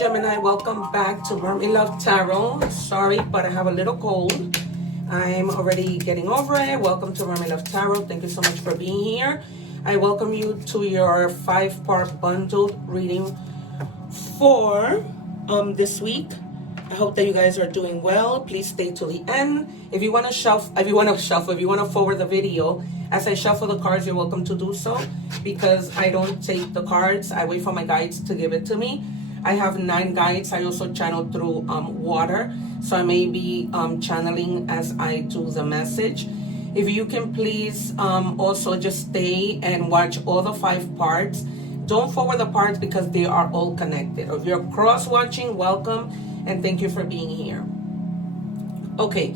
Gemini, welcome back to Mermaid Love Tarot. Sorry, but I have a little cold. I'm already getting over it. Welcome to Mermaid Love Tarot. Thank you so much for being here. I welcome you to your 5-part bundled reading for this week. I hope that you guys are doing well. Please stay till the end. If you want to forward the video as I shuffle the cards, you're welcome to do so, because I don't take the cards. I wait for my guides to give it to me. I have 9 guides. I also channel through water, so I may be channeling as I do the message. If you can please also just stay and watch all the 5 parts. Don't forward the parts because they are all connected. If you're cross-watching, welcome, and thank you for being here. Okay,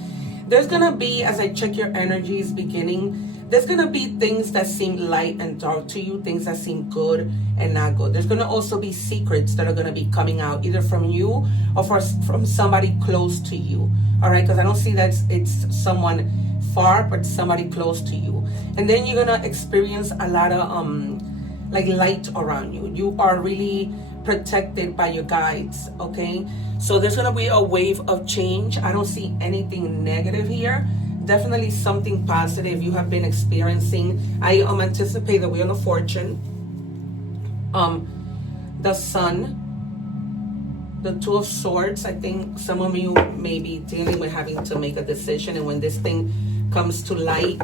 there's gonna be, as I check your energies beginning, there's gonna be things that seem light and dark to you, things that seem good and not good. There's gonna also be secrets that are gonna be coming out, either from you or from somebody close to you. All right, because I don't see that it's someone far, but somebody close to you. And then you're gonna experience a lot of like light around you. You are really protected by your guides. Okay, so there's gonna be a wave of change. I don't see anything negative here. Definitely something positive you have been experiencing. I anticipate the Wheel of Fortune, the Sun, the Two of Swords. I think some of you may be dealing with having to make a decision, and when this thing comes to light,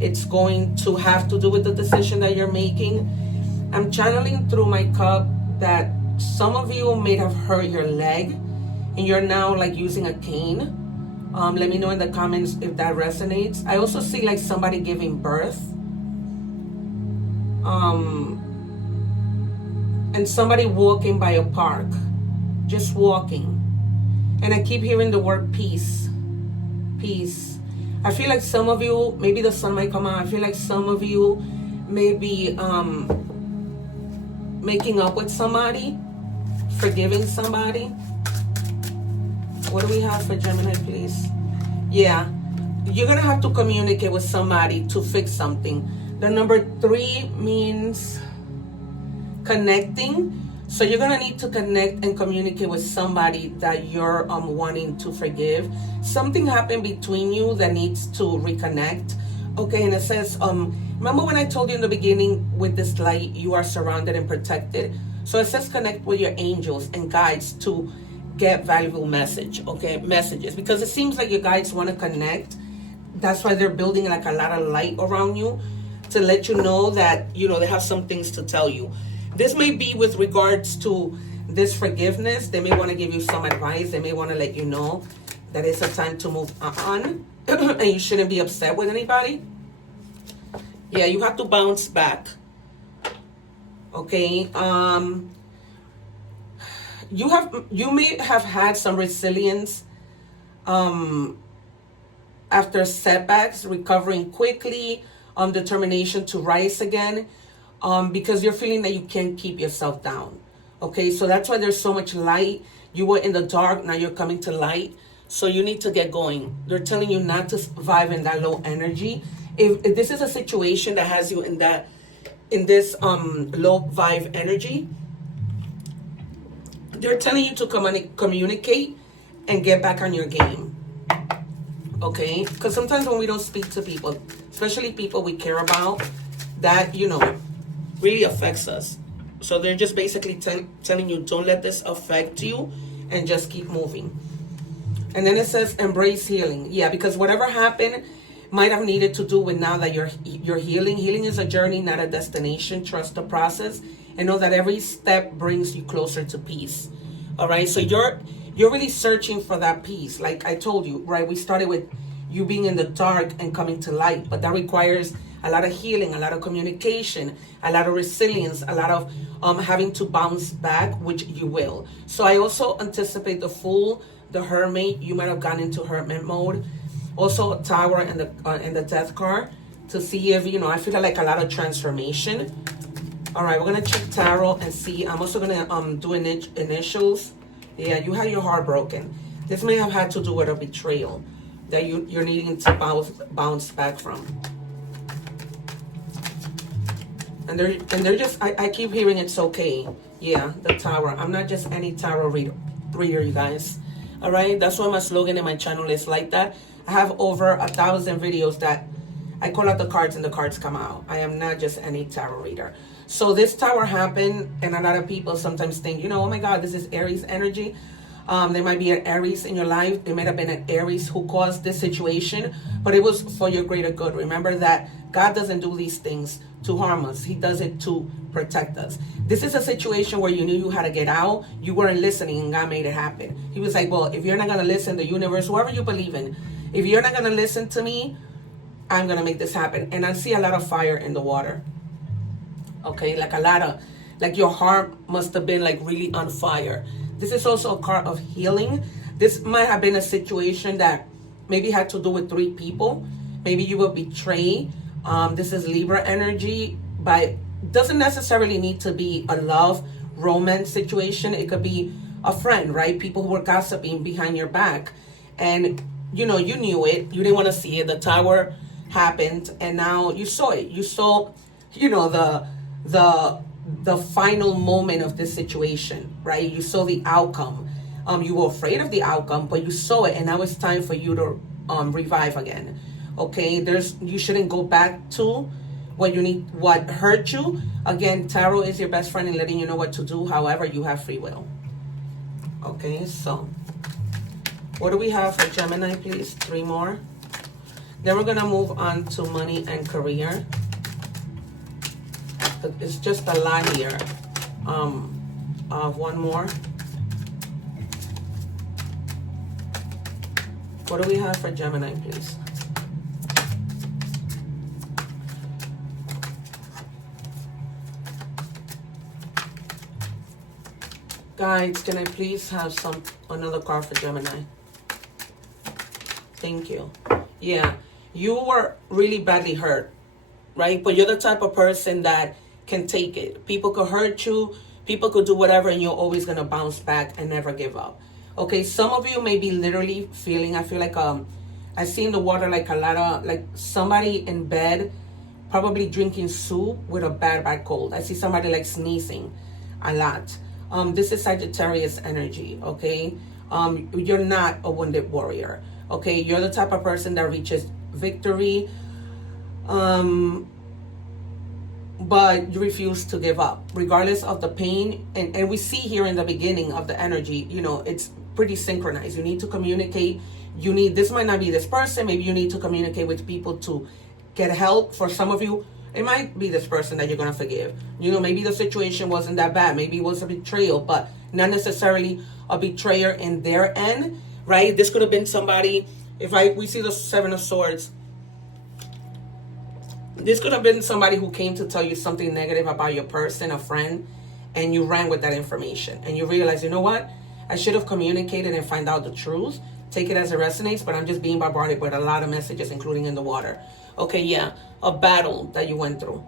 it's going to have to do with the decision that you're making. I'm channeling through my cup that some of you may have hurt your leg and you're now like using a cane. Let me know in the comments if that resonates. I also see like somebody giving birth. And somebody walking by a park. Just walking. And I keep hearing the word peace. Peace. I feel like some of you, maybe the sun might come out. I feel like some of you may be making up with somebody. Forgiving somebody. What do we have for Gemini, please? Yeah, you're gonna have to communicate with somebody to fix something. The number 3 means connecting. So you're gonna need to connect and communicate with somebody that you're wanting to forgive. Something happened between you that needs to reconnect. Okay, and it says, remember when I told you in the beginning, with this light, you are surrounded and protected. So it says connect with your angels and guides to get valuable messages, because it seems like your guides want to connect. That's why they're building like a lot of light around you to let you know that, you know, they have some things to tell you. This may be with regards to this forgiveness. They may want to give you some advice. They may want to let you know that it's a time to move on and you shouldn't be upset with anybody. Yeah, you have to bounce back. Okay, you may have had some resilience after setbacks, recovering quickly, determination to rise again, because you're feeling that you can't keep yourself down. Okay, so that's why there's so much light. You were in the dark, now you're coming to light. So you need to get going. They're telling you not to survive in that low energy. If this is a situation that has you in this low vibe energy, they're telling you to communicate and get back on your game. Okay, because sometimes when we don't speak to people, especially people we care about, that, you know, really affects us. So they're just basically telling you, don't let this affect you and just keep moving. And then it says embrace healing. Yeah, because whatever happened might have needed to do with now that you're healing. Healing is a journey, not a destination. Trust the process and know that every step brings you closer to peace. All right, so you're really searching for that peace. Like I told you, right? We started with you being in the dark and coming to light, but that requires a lot of healing, a lot of communication, a lot of resilience, a lot of having to bounce back, which you will. So I also anticipate the Fool, the Hermit. You might have gone into Hermit mode. Also a Tower and the Death card to see if, you know, I feel like a lot of transformation. All right, we're gonna check Tarot and see. I'm also gonna do initials. Yeah, you had your heart broken. This may have had to do with a betrayal that you're needing to bounce back from. And they're just, I keep hearing it's okay. Yeah, the Tower. I'm not just any tarot reader, you guys. All right, that's why my slogan in my channel is like that. I have over 1,000 videos that I call out the cards and the cards come out. I am not just any tarot reader. So this Tower happened, and a lot of people sometimes think, you know, oh my God, this is Aries energy. There might be an Aries in your life. There might have been an Aries who caused this situation, but it was for your greater good. Remember that God doesn't do these things to harm us. He does it to protect us. This is a situation where you knew you had to get out. You weren't listening, and God made it happen. He was like, well, if you're not going to listen, the universe, whoever you believe in, if you're not going to listen to me, I'm going to make this happen. And I see a lot of fire in the water. Okay, like a lot of, like your heart must have been like really on fire. This is also a card of healing. This might have been a situation that maybe had to do with 3 people. Maybe you were betrayed. This is Libra energy, but doesn't necessarily need to be a love, romance situation. It could be a friend, right? People who were gossiping behind your back. And, you know, you knew it. You didn't want to see it. The Tower happened, and now you saw it. You saw, you know, the final moment of this situation, right? You saw the outcome. You were afraid of the outcome, but you saw it, and now it's time for you to revive again. Okay, you shouldn't go back to what hurt you. Again, tarot is your best friend in letting you know what to do. However, you have free will. Okay, so what do we have for Gemini, please? 3 more. Then we're gonna move on to money and career. It's just a lot here. One more. What do we have for Gemini, please? Guys, can I please have another card for Gemini? Thank you. Yeah, you were really badly hurt, right? But you're the type of person that can take it. People could hurt you, people could do whatever, and you're always gonna bounce back and never give up. Okay, some of you may be literally feeling, I feel like I see in the water like a lot of, like somebody in bed probably drinking soup with a bad cold. I see somebody like sneezing a lot. This is Sagittarius energy, okay? You're not a wounded warrior, okay? You're the type of person that reaches victory, but you refuse to give up regardless of the pain. And we see here in the beginning of the energy, you know, it's pretty synchronized. You need to communicate. This might not be this person. Maybe you need to communicate with people to get help. For some of you, it might be this person that you're going to forgive. You know, maybe the situation wasn't that bad. Maybe it was a betrayal, but not necessarily a betrayer in their end, right? This could have been somebody, we see the 7 of Swords, this could have been somebody who came to tell you something negative about your person, a friend, and you ran with that information. And you realize, you know what? I should have communicated and find out the truth. Take it as it resonates, but I'm just being bombarded with a lot of messages, including in the water. Okay, yeah, a battle that you went through.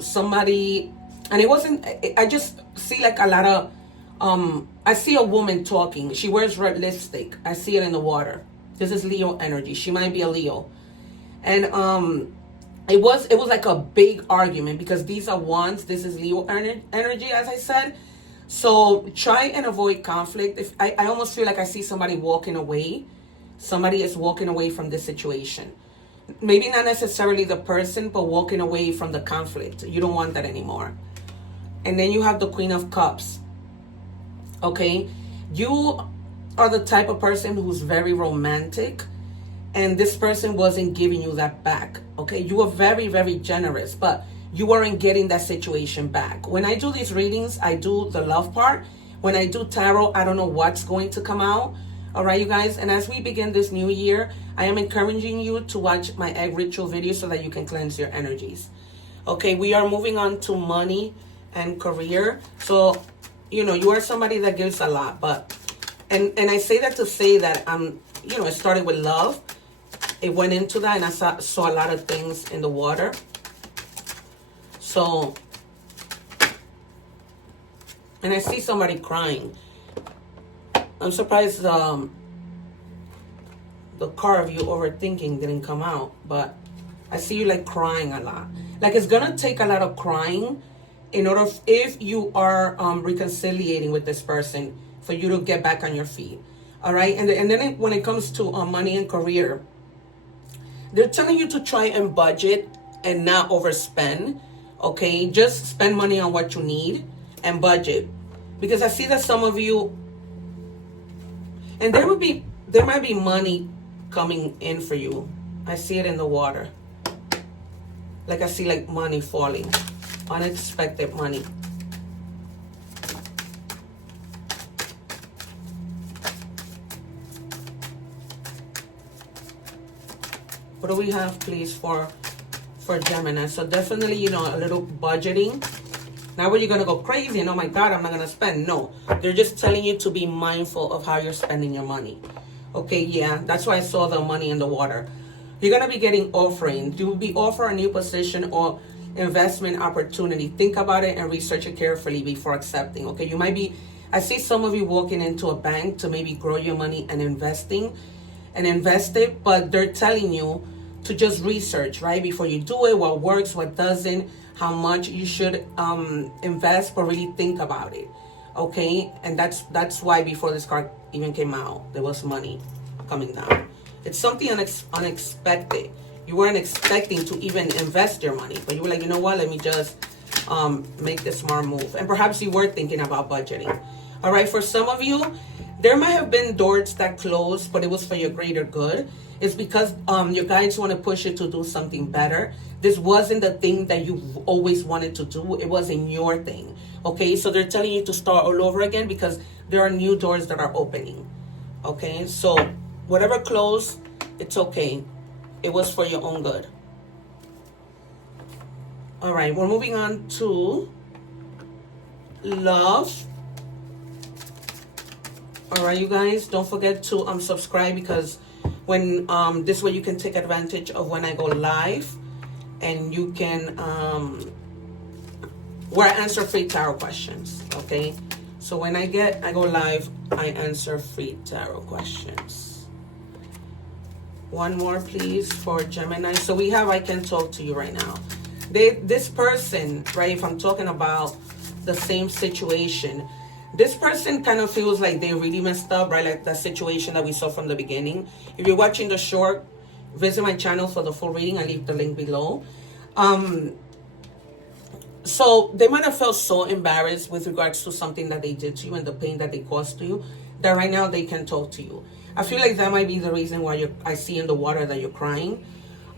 Somebody, and it wasn't, I just see like a lot of, I see a woman talking. She wears red lipstick. I see it in the water. This is Leo energy. She might be a Leo. And it was like a big argument because these are wands. This is Leo energy, as I said. So try and avoid conflict. If I almost feel like I see somebody walking away. Somebody is walking away from this situation. Maybe not necessarily the person, but walking away from the conflict. You don't want that anymore. And then you have the Queen of Cups. Okay? You are the type of person who's very romantic, and this person wasn't giving you that back. Okay? You were very, very generous, but you weren't getting that situation back. When I do these readings, I do the love part. When I do tarot, I don't know what's going to come out. All right, you guys. And as we begin this new year, I am encouraging you to watch my egg ritual video so that you can cleanse your energies. Okay, we are moving on to money and career. So, you know, you are somebody that gives a lot, but, and I say that to say that, you know, it started with love. It went into that, and I saw a lot of things in the water. So, and I see somebody crying. I'm surprised the card of you overthinking didn't come out, but I see you like crying a lot. Like, it's gonna take a lot of crying in order, if you are reconciliating with this person, for you to get back on your feet. All right, and then when it comes to money and career, they're telling you to try and budget and not overspend. Okay, just spend money on what you need and budget, because I see that some of you, and there might be money coming in for you. I see it in the water. Like, I see like money falling, unexpected money. What do we have, please, for Gemini? So definitely, you know, a little budgeting. Now, where you're going to go crazy and, oh my God, I'm not going to spend. No, they're just telling you to be mindful of how you're spending your money. Okay, yeah, that's why I saw the money in the water. You're going to be getting offering. You will be offered a new position or investment opportunity. Think about it and research it carefully before accepting. Okay, you might be, I see some of you walking into a bank to maybe grow your money and invest it, but they're telling you to just research, right, before you do it, what works, what doesn't, how much you should invest, but really think about it. Okay, and that's why before this card even came out, there was money coming down. It's something unexpected. You weren't expecting to even invest your money, but you were like, you know what, let me just make this smart move. And perhaps you were thinking about budgeting. All right, for some of you, there might have been doors that closed, but it was for your greater good. It's because your guides want to push you to do something better. This wasn't the thing that you always wanted to do. It wasn't your thing. Okay, so they're telling you to start all over again because there are new doors that are opening. Okay, so whatever closed, it's okay. It was for your own good. All right, we're moving on to love. All right, you guys, don't forget to subscribe, because when this way you can take advantage of when I go live, and you can where I answer free tarot questions. Okay, so when I go live, I answer free tarot questions. One more, please, for Gemini. So we have I can talk to you right now. This person, right, if I'm talking about the same situation, this person kind of feels like they really messed up, right? Like that situation that we saw from the beginning. If you're watching the short, visit my channel for the full reading. I leave the link below. So they might have felt so embarrassed with regards to something that they did to you and the pain that they caused to you, that right now they can talk to you. I feel like that might be the reason why I see in the water that you're crying.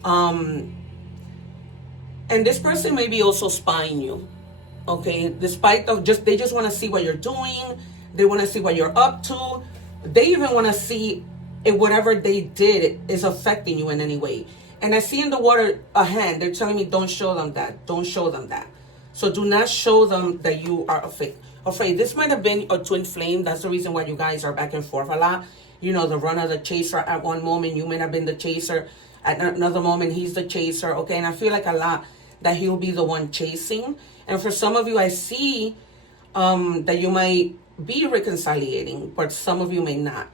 And this person may be also spying you. Okay, despite of they just want to see what you're doing. They want to see what you're up to. They even want to see if whatever they did is affecting you in any way. And I see in the water a hand. They're telling me don't show them that. Don't show them that. So do not show them that you are afraid. This might have been a twin flame. That's the reason why you guys are back and forth a lot. You know, the runner, the chaser. At one moment, you may have been the chaser. At another moment, he's the chaser. Okay, and I feel like a lot that he'll be the one chasing. And for some of you, I see that you might be reconciliating, but some of you may not.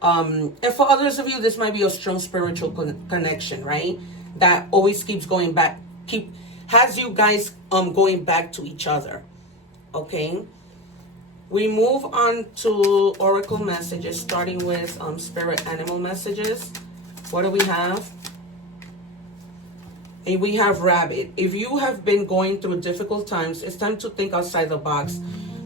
And for others of you, this might be a strong spiritual connection, right? That always keeps going back, has you guys going back to each other. Okay? We move on to oracle messages, starting with spirit animal messages. What do we have? And we have rabbit. If you have been going through difficult times, it's time to think outside the box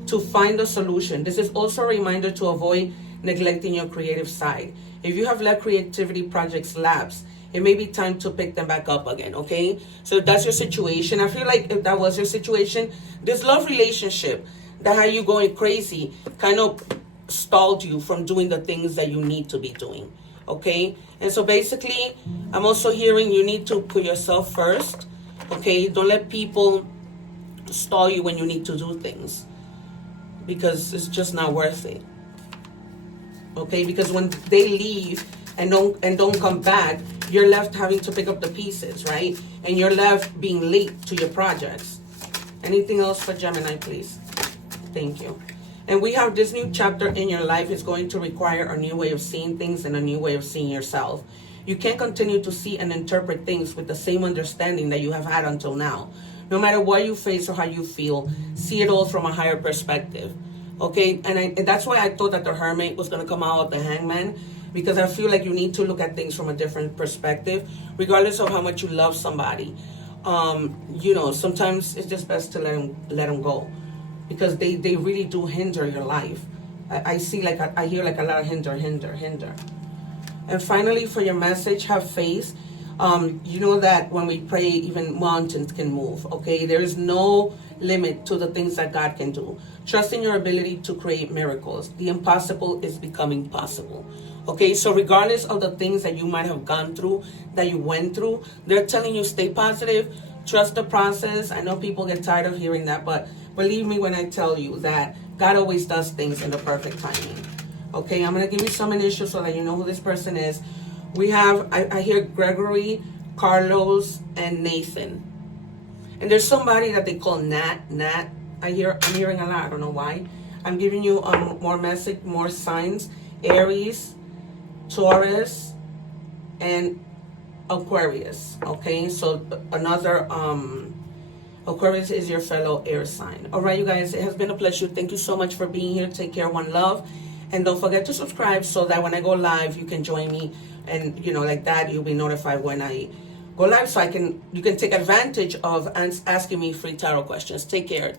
to find a solution. This is also a reminder to avoid neglecting your creative side. If you have let creativity projects lapse, it may be time to pick them back up again, okay? So if that's your situation, I feel like if that was your situation, this love relationship that had you going crazy kind of stalled you from doing the things that you need to be doing, okay? And so basically, I'm also hearing you need to put yourself first, okay? Don't let people stall you when you need to do things, because it's just not worth it, okay? Because when they leave and don't come back, you're left having to pick up the pieces, right? And you're left being late to your projects. Anything else for Gemini, please? Thank you. And we have this new chapter in your life is going to require a new way of seeing things and a new way of seeing yourself. You can't continue to see and interpret things with the same understanding that you have had until now. No matter what you face or how you feel, see it all from a higher perspective. Okay? And that's why I thought that the Hermit was going to come out with the Hangman, because I feel like you need to look at things from a different perspective, regardless of how much you love somebody. Sometimes it's just best to let them go, because they really do hinder your life. I hear like a lot of hinder. And finally, for your message, have faith. You know that when we pray, even mountains can move, okay? There is no limit to the things that God can do. Trust in your ability to create miracles. The impossible is becoming possible, okay? So regardless of the things that you might have gone through, that you went through, they're telling you stay positive, trust the process. I know people get tired of hearing that, but believe me when I tell you that God always does things in the perfect timing. Okay, I'm going to give you some initials so that you know who this person is. We have, I hear Gregory, Carlos, and Nathan. And there's somebody that they call Nat. I'm hearing a lot. I don't know why. I'm giving you more signs. Aries, Taurus, and Aquarius. Okay, so another Aquarius is your fellow air sign. All right, you guys, it has been a pleasure. Thank you so much for being here. Take care. One love. And don't forget to subscribe so that when I go live, you can join me. And, like that, you'll be notified when I go live, so you can take advantage of asking me free tarot questions. Take care.